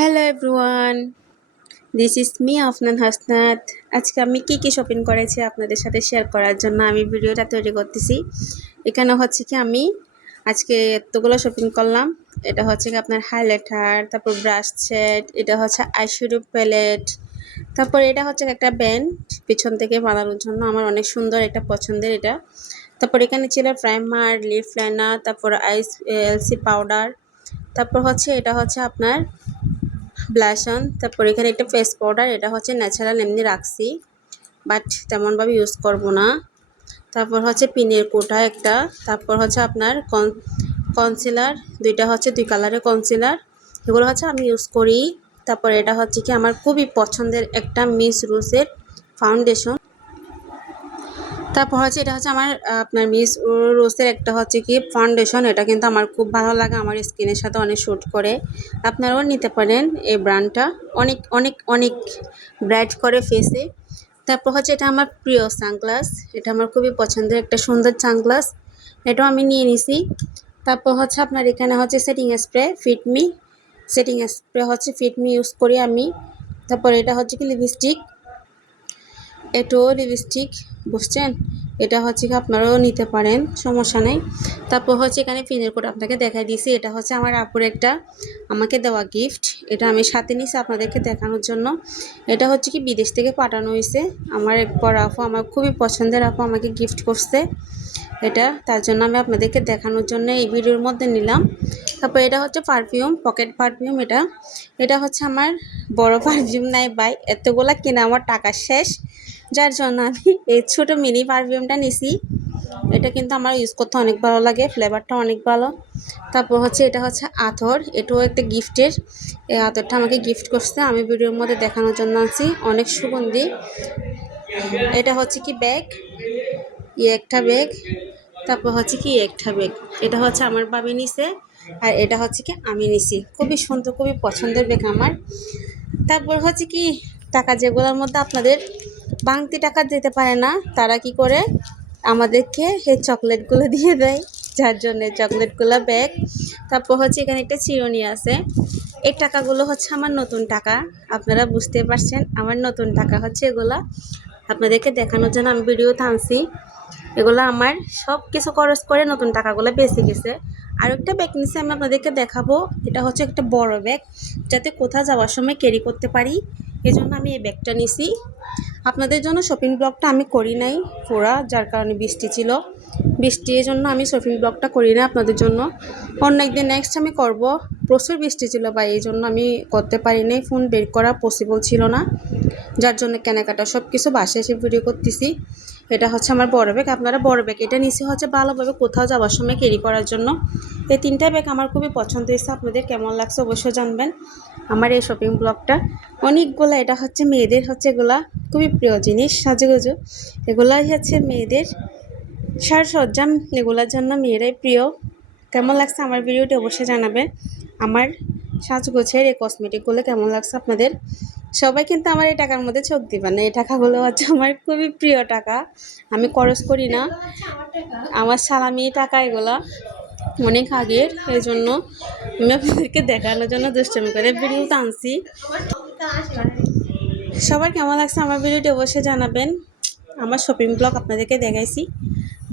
Hello everyone this is me Afnan Hasnat আজকে আমি কী কী shopping করেছি আপনাদের সাথে শেয়ার করার জন্য আমি ভিডিওটা তৈরি করতেছি। এখানে হচ্ছে কি আমি আজকে এতগুলো শপিং করলাম। এটা হচ্ছে কি আপনার হাইলাইটার তারপর ব্রাশ সেট এটা হচ্ছে আইশ্যাডো প্যালেট তারপর এটা হচ্ছে একটা ব্যান্ড পিছন থেকে বানানোর জন্য। আমার অনেক সুন্দর একটা পছন্দের এটা। তারপর এখানে ছিল প্রাইমার লিপ লাইনার তারপর আইস এলসি পাউডার তারপর হচ্ছে এটা হচ্ছে আপনার ব্লাশন তারপর এখানে একটা ফেস পাউডার এটা হচ্ছে ন্যাচারাল এমনি রাখছি বাট তেমনভাবে ইউজ করব না। তারপর হচ্ছে পিনের কোটা একটা, তারপর হচ্ছে আপনার কন কনসিলার দুইটা হচ্ছে দুই কালারের কনসিলার এগুলো হচ্ছে আমি ইউজ করি। তারপর এটা হচ্ছে কি আমার খুবই পছন্দের একটা মিস রুসের ফাউন্ডেশন তারপর হচ্ছে এটা হচ্ছে আমার আপনার মিস রোসের একটা হচ্ছে কি ফাউন্ডেশন এটা কিন্তু আমার খুব ভালো লাগে, আমার স্কিনের সাথে অনেক শ্যুট করে। আপনারাও নিতে পারেন এই ব্র্যান্ডটা অনেক অনেক অনেক ব্রাইট করে ফেসে তারপর হচ্ছে এটা আমার প্রিয় সানগ্লাস এটা আমার খুবই পছন্দের একটা সুন্দর সানগ্লাস এটাও আমি নিয়ে নিছি। তারপর হচ্ছে আপনার এখানে হচ্ছে setting spray Fit Me setting spray হচ্ছে ফিটমি ইউজ করি আমি। তারপর এটা হচ্ছে কি লিপস্টিক এটাও লিপস্টিক বুঝছেন এটা হচ্ছে আপনারাও নিতে পারেন, সমস্যা নেই। তারপর হচ্ছে এখানে পিনের কোড আপনাকে দেখাই দিয়েছি। এটা হচ্ছে আমার আপুর একটা আমাকে দেওয়া গিফট এটা আমি সাথে নিয়েছি আপনাদেরকে দেখানোর জন্য। এটা হচ্ছে কি বিদেশ থেকে পাঠানো হয়েছে। আমার এক বড় আপু, আমার খুবই পছন্দের আপু আমাকে গিফট করছে এটা। তার জন্য আমি আপনাদেরকে দেখানোর জন্য এই ভিডিওর মধ্যে নিলাম। তারপর এটা হচ্ছে পারফিউম পকেট পারফিউম এটা। এটা হচ্ছে আমার বড় পারফিউম নাই বাই এতগুলা কিনা আমার টাকা শেষ। যার জন্য আমি এই ছোটো মিনি পারফিউমটা নিছি। এটা কিন্তু আমার ইউজ করতে অনেক ভালো লাগে ফ্লেভারটা অনেক ভালো। তারপর হচ্ছে এটা হচ্ছে আথর, এটাও একটা গিফটের। এই আথরটা আমাকে গিফট করছে, আমি ভিডিওর মধ্যে দেখানোর জন্য আছি অনেক সুগন্ধি। এটা হচ্ছে কি ব্যাগ ই একটা ব্যাগ তারপর হচ্ছে কি একটা ব্যাগ এটা হচ্ছে আমার বাবি নিছে, আর এটা হচ্ছে কি আমি নিছি। খুবই সুন্দর, খুবই পছন্দের ব্যাগ আমার। তারপর হচ্ছে কি টাকা যেগুলোর মধ্যে আপনাদের বাংতি টাকা দিতে পারে না, তারা কি করে? আমাদেরকে এই চকলেটগুলো দিয়ে দেয়, যার জন্য চকলেটগুলো ব্যাগ তারপর হচ্ছে এখানে একটা চিরনি আছে। এই টাকাগুলো হচ্ছে আমার নতুন টাকা। আপনারা বুঝতে পারছেন, আমার নতুন টাকা হচ্ছে এগুলা। আপনাদেরকে দেখানোর জন্য আমি ভিডিওতে আনছি। এগুলো আমার সব কিছু খরচ করে নতুন টাকাগুলো বেঁচে গেছে। আর একটা ব্যাগ নিচে আমি আপনাদেরকে দেখাবো। এটা হচ্ছে একটা বড় ব্যাগ যাতে কোথাও যাওয়ার সময় ক্যারি করতে পারি। এই জন্য আমি এই ব্যাগটা নিছি। আপনাদের জন্য শপিং ব্লগটা আমি করি নাই পুরা, যার কারণে বৃষ্টি ছিল। বৃষ্টি এই জন্য আমি শপিং ব্লগটা করি না আপনাদের জন্য। অন্য একদিন নেক্সট আমি করব। প্রচুর বৃষ্টি ছিল বা এই জন্য আমি করতে পারি নাই। ফোন বের করা পসিবল ছিল না। যার জন্য কেনাকাটা সব কিছু বাসে এসে ভিডিও করতেছি। এটা হচ্ছে আমার বড় ব্যাগ আপনারা বড় ব্যাগ এটা নিচে হচ্ছে ভালোভাবে কোথাও যাওয়ার সময় ক্যারি করার জন্য। এই তিনটা ব্যাগ আমার খুবই পছন্দ হয়েছে। আপনাদের কেমন লাগছে অবশ্যই জানবেন আমার এই শপিং ব্লগটা অনেকগুলো, এটা হচ্ছে মেয়েদের হচ্ছে এগুলা খুবই প্রিয় জিনিস, সাজুগুজু। এগুলাই হচ্ছে মেয়েদের সাজসজ্জা এগুলোর জন্য মেয়েরাই প্রিয়। কেমন লাগছে আমার ভিডিওটি অবশ্যই জানাবেন। আমার সাজগোছের এই কসমেটিকগুলো কেমন লাগছে আপনাদের? সবাই কিন্তু আমার এই টাকার মধ্যে চোখ দিবেন না। এই টাকাগুলো হচ্ছে আমার খুবই প্রিয় টাকা। আমি খরচ করি না। আমার সালামি টাকা এগুলো অনেক আগের এই জন্য আমি আপনাদেরকে দেখানোর জন্য দুষ্টমি করে ভিডিওতে আনছি। সবার কেমন লাগছে আমার ভিডিওটি অবশ্যই জানাবেন। আমার শপিং ব্লগ আপনাদেরকে দেখাইছি।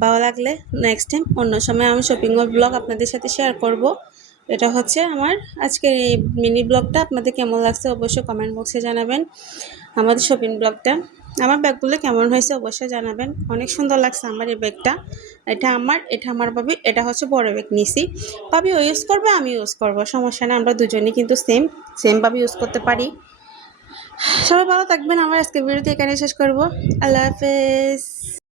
ভালো লাগলে নেক্সট টাইম অন্য সময় আমি শপিং ব্লগ আপনাদের সাথে শেয়ার করব। এটা হচ্ছে আমার আজকের এই মিনি ব্লগটা। আপনাদের কেমন লাগছে অবশ্যই কমেন্ট বক্সে জানাবেন। আমাদের শপিং ব্লগটা। আমার ব্যাগগুলো কেমন হয়েছে অবশ্যই জানাবেন। অনেক সুন্দর লাগছে আমার এই ব্যাগটা। এটা আমার এটা আমার ভাবি, এটা হচ্ছে বড় ব্যাগ নিছি। ভাবি ও ইউজ করবে, আমি ইউজ করব। সমস্যা না আমরা দুজনেই কিন্তু সেম সেমভাবে ইউজ করতে পারি। সবাই ভালো থাকবেন। আমার আজকে ভিডিওতে এখানে শেষ করব। আল্লাহ হাফেজ।